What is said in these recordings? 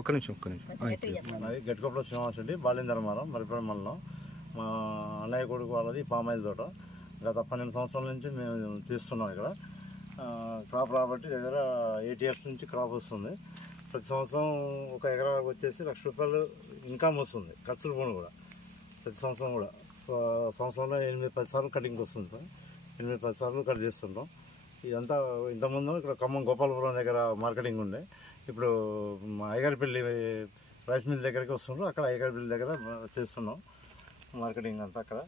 ఒక్క నిమిషం అది గట్టికొప్పల శ్రీనివాస్ రెడ్డి బాలిందరమారం మరిపేట మండలం. మా అన్నయ్య కొడుకు వాళ్ళది పామాయిల్ తోట. గత 12 సంవత్సరాల నుంచి మేము తీస్తున్నాం ఇక్కడ. క్రాప్ రాబట్టి దగ్గర 8 years నుంచి క్రాప్ వస్తుంది. ప్రతి సంవత్సరం ఒక ఎకరాకు వచ్చేసి ₹1,00,000 ఇన్కమ్ వస్తుంది. ఖర్చులు పోను కూడా ప్రతి సంవత్సరం కూడా సంవత్సరంలో 8-10 సార్లు కటింగ్కి వస్తుంది సార్. 8-10 సార్లు కట్ చేస్తుంటాం. ఇదంతా ఇంతకుముందు ఇక్కడ ఖమ్మం గోపాలపురం దగ్గర మార్కెటింగ్ ఉండే. ఇప్పుడు అయ్యగారిపల్లి రైస్ మిల్ దగ్గరికి వస్తుండ్రు. అక్కడ అయ్యగారిపల్లి దగ్గర చేస్తున్నాం మార్కెటింగ్ అంతా. అక్కడ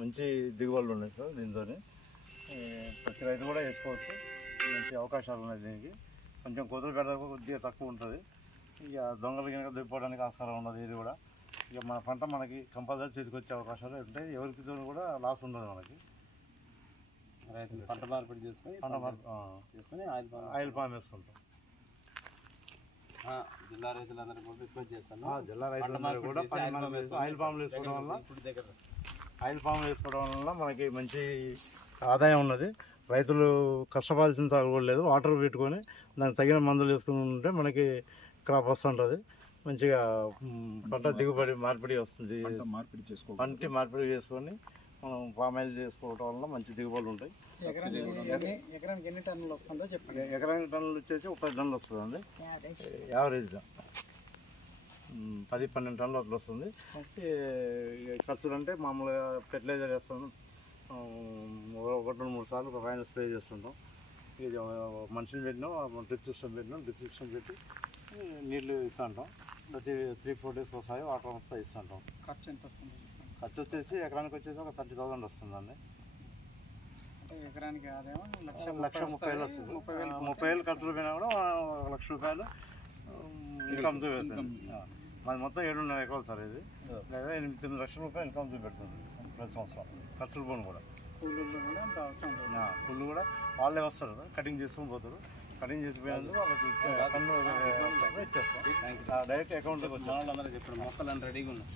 మంచి దిగుబడులు ఉన్నాయి సార్. దీంతో ప్రతి రైతు కూడా వేసుకోవచ్చు. మంచి అవకాశాలు ఉన్నాయి దీనికి. కొంచెం కోతులు పెడతాకు కొద్దిగా తక్కువ ఉంటుంది. ఇక దొంగలు కనుక దొరికిపోవడానికి ఆస్కారం ఉండదు. ఇది కూడా ఇక మన పంట మనకి కంపల్సరీ చేతికి వచ్చే అవకాశాలు ఉంటాయి. ఎవరికి కూడా లాస్ ఉండదు మనకి. రైతులు పంట మార్పిడి చేసుకొని ఆయిల్ పామ్ వేసుకుంటాం. జిల్లా రైతులందరూ కూడా రిక్వెస్ట్ చేస్తాను. జిల్లా రైతులందరూ కూడా ఆయిల్ పాములు వేసుకోవడం వల్ల మనకి మంచి ఆదాయం ఉన్నది. రైతులు కష్టపడాల్సిన కూడా లేదు. వాటర్ పెట్టుకొని దానికి తగిన మందులు వేసుకుని ఉంటే మనకి క్రాప్ వస్తుంటుంది. మంచిగా పంట దిగుబడి మార్పిడి వస్తుంది. పంట మార్పిడి చేసుకొని మనం పామాయిల్ చేసుకోవడం వల్ల మంచి దిగుబడులు ఉంటాయి. ఎకరానికి ఎన్ని టన్నులు వస్తుందో చెప్పండి. ఎకరానికి టన్నులు వచ్చేసి 10 టన్నులు వస్తుందండి. యావరేజ్గా 10-12 టన్నులు అట్లా వస్తుంది. ఖర్చులు అంటే మామూలుగా ఫెర్టిలైజర్ వేస్తాను. 1-3 సార్లు ఫైనల్ స్ప్రే చేస్తుంటాం. ఇది మనిషిని పెట్టినాం, డ్రిప్ సిస్టమ్ పెట్టి నీళ్లు ఇస్తూ ఉంటాం. ప్రతి 3-4 days ఒకసారి వాటర్ అంతా ఇస్తూ ఉంటాం. ఖర్చు ఎంత వస్తుంది? ఖర్చు వచ్చేసి ఎకరానికి వచ్చేసి ఒక 30,000 వస్తుందండి. ఎకరానికి ఆదాయం ₹1,30,000 వస్తుంది. 30,000 ఖర్చులు పోయినా కూడా ₹1,00,000 ఇన్కమ్ చూపెడుతుంది. మాది మొత్తం 7.5 ఎకరాలు సార్. ఇది లేదా ₹8-9 లక్షల ఇన్కమ్ చూపెడుతుంది ప్రతి సంవత్సరం. ఖర్చులు పోను కూడా పుల్లు కూడా వాళ్ళే వస్తారు, కటింగ్ చేసుకొని పోతారు. కటింగ్ చేసిపోయినందుకు వాళ్ళకి ఇచ్చేస్తాం. డైరెక్ట్ అకౌంట్లోకి వచ్చి అందరూ చెప్పండి. మొక్కలు రెడీగా ఉన్నాయి.